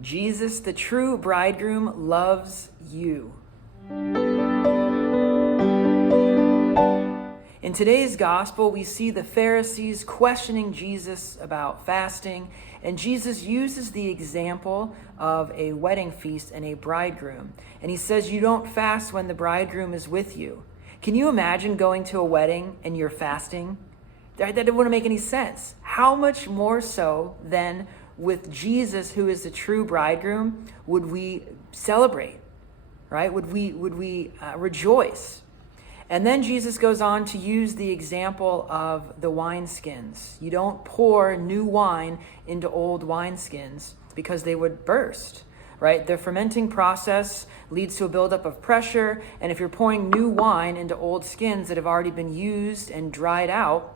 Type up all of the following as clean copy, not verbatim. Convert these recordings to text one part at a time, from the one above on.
Jesus, the true bridegroom, loves you. In today's gospel, we see the Pharisees questioning Jesus about fasting, and Jesus uses the example of a wedding feast and a bridegroom. And he says, you don't fast when the bridegroom is with you. Can you imagine going to a wedding and you're fasting? That wouldn't make any sense. How much more so than with Jesus, who is the true bridegroom, would we celebrate, right? Would we rejoice? And then Jesus goes on to use the example of the wineskins. You don't pour new wine into old wineskins because they would burst, right? The fermenting process leads to a buildup of pressure. And if you're pouring new wine into old skins that have already been used and dried out,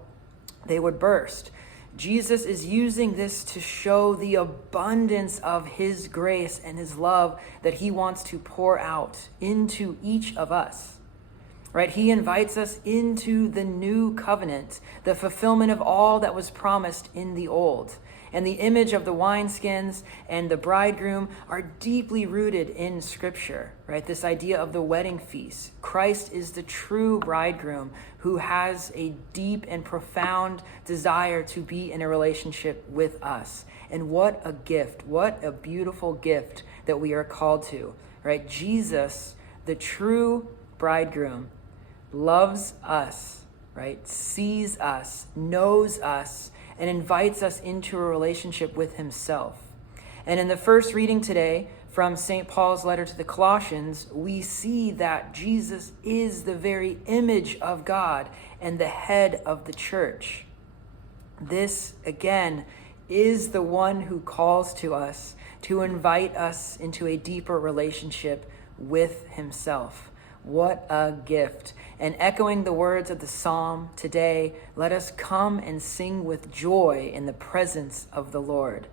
they would burst. Jesus is using this to show the abundance of his grace and his love that he wants to pour out into each of us. Right? He invites us into the new covenant, the fulfillment of all that was promised in the old. And the image of the wineskins and the bridegroom are deeply rooted in Scripture, right? This idea of the wedding feast. Christ is the true bridegroom who has a deep and profound desire to be in a relationship with us. And what a gift, what a beautiful gift that we are called to, right? Jesus, the true bridegroom, loves us, right? Sees us, knows us, and invites us into a relationship with himself. And in the first reading today from St. Paul's letter to the Colossians, we see that Jesus is the very image of God and the head of the church. This, again, is the one who calls to us to invite us into a deeper relationship with himself. What a gift. And echoing the words of the psalm today, let us come and sing with joy in the presence of the Lord.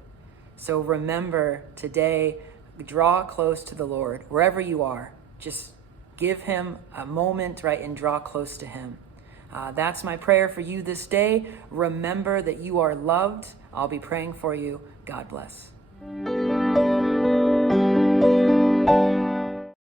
So remember today, draw close to the Lord wherever you are. Just give him a moment, right, and draw close to him. That's my prayer for you this day. Remember that you are loved. I'll be praying for you. God bless.